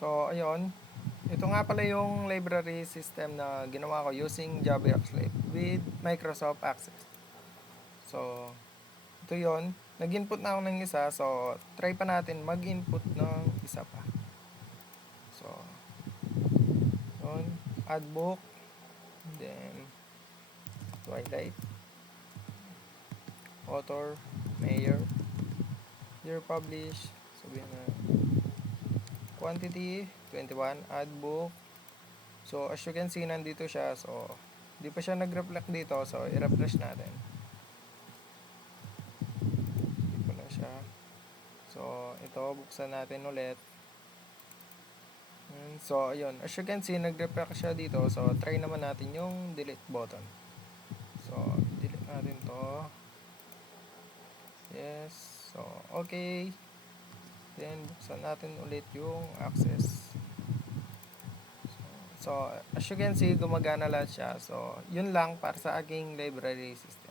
So, ayun. Ito nga pala yung library system na ginawa ko using JavaX Lite with Microsoft Access. So, ito yon. Nag-input na ako ng isa. So, try pa natin mag-input ng isa pa. So, yun. Add book. Then, Twilight. Author. Mayor. Year publish. Sabihin na. Quantity. 21. Add book. So, as you can see, nandito siya. So, di pa siya nag-reflect dito. So, i-refresh natin. Di pa na siya. So, ito, buksan natin ulit. So, ayun. As you can see, nag-reflect siya dito. So, try naman natin yung delete button. So, delete natin to. Yes. So, okay. Then, buksan natin ulit yung access. So, as you can see, gumagana lahat siya. So, yun lang para sa aking library system.